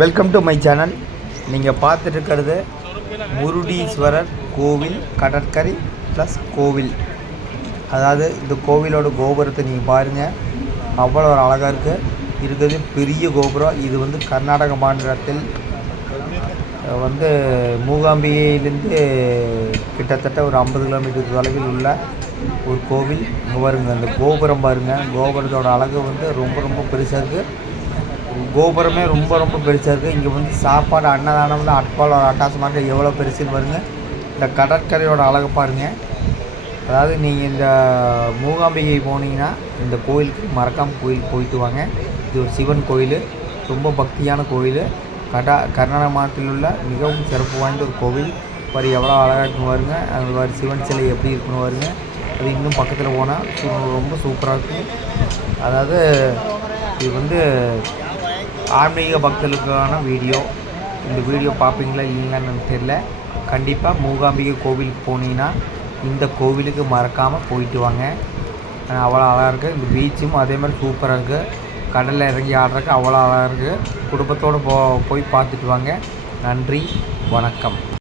Welcome to my channel. நீங்கள் பார்த்துட்டு இருக்கிறது முருடீஸ்வரர் கோவில் கடற்கரை ப்ளஸ் கோவில். அதாவது இந்த கோவிலோட கோபுரத்தை நீங்கள் பாருங்கள், அவ்வளோ ஒரு அழகாக இருக்குது. பெரிய கோபுரம். இது வந்து கர்நாடக மாநிலத்தில் மூகாம்பிகையிலேருந்து கிட்டத்தட்ட ஒரு 50 கிலோமீட்டர் தொலைவில் உள்ள ஒரு கோவில். இங்கே பாருங்கள், அந்த கோபுரம் பாருங்கள். கோபுரத்தோட அழகு ரொம்ப பெருசாக இருக்குது. கோபுரமே ரொம்ப பெருசாக இருக்குது. இங்கே சாப்பாடு அன்னதானம் தான் அட்பால் ஒரு அட்டாசமாக எவ்வளோ பெருசுன்னு பாருங்கள். இந்த கடற்கரையோட அழகை பாருங்கள். அதாவது நீங்கள் இந்த மூகாம்பிகை போனீங்கன்னா இந்த கோயிலுக்கு மறக்காமல் கோயிலுக்கு போயிட்டு வாங்க. இது ஒரு சிவன் கோயில், ரொம்ப பக்தியான கோயில். கர்நாடக மாநிலத்தில் உள்ள மிகவும் சிறப்பு வாய்ந்த ஒரு கோவில். பாரு எவ்வளோ அழகாக இருக்குன்னு பாருங்க. அது மாதிரி சிவன் சிலை எப்படி இருக்குன்னு பாருங்க. அது இன்னும் பக்கத்தில் போனால் ரொம்ப சூப்பராக இருக்கும். அதாவது இது ஆன்மீக பக்தர்களுக்கான வீடியோ. இந்த வீடியோ பார்ப்பீங்களா இல்லைங்களான்னு எனக்கு தெரியல. கண்டிப்பாக மூகாம்பிகை கோவிலுக்கு போனீங்கன்னா இந்த கோவிலுக்கு மறக்காமல் போயிட்டு வாங்க. அவ்வளோ அழகாக இருக்குது. இந்த பீச்சும் அதே மாதிரி சூப்பராக இருக்குது. கடலில் இறங்கி ஆடுறதுக்கு அவ்வளோ அழகாக இருக்குது. குடும்பத்தோடு போய் பார்த்துட்டு வாங்க. நன்றி, வணக்கம்.